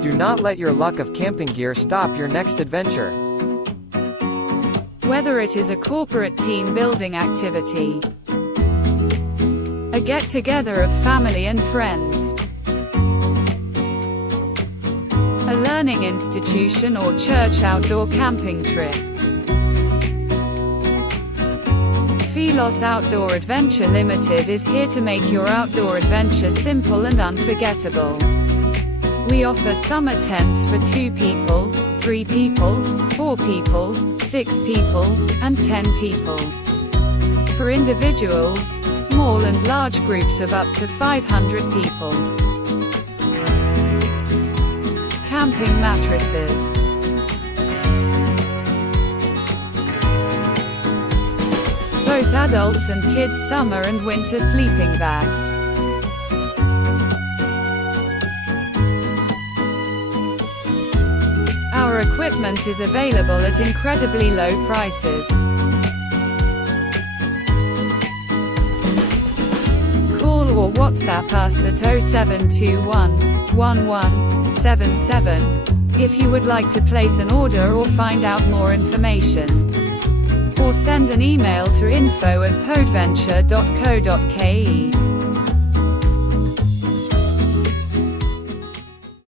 Do not let your luck of camping gear stop your next adventure. Whether it is a corporate team building activity, a get-together of family and friends, a learning institution or church outdoor camping trip, Philos Outdoor Adventure Limited is here to make your outdoor adventure simple and unforgettable. We offer summer tents for 2 people, 3 people, 4 people, 6 people, and 10 people. For individuals, small and large groups of up to 500 people. Camping mattresses. Both adults and kids summer and winter sleeping bags. Our equipment is available at incredibly low prices. Call or WhatsApp us at 0721 1177 if you would like to place an order or find out more information. Or send an email to info@podventure.co.ke.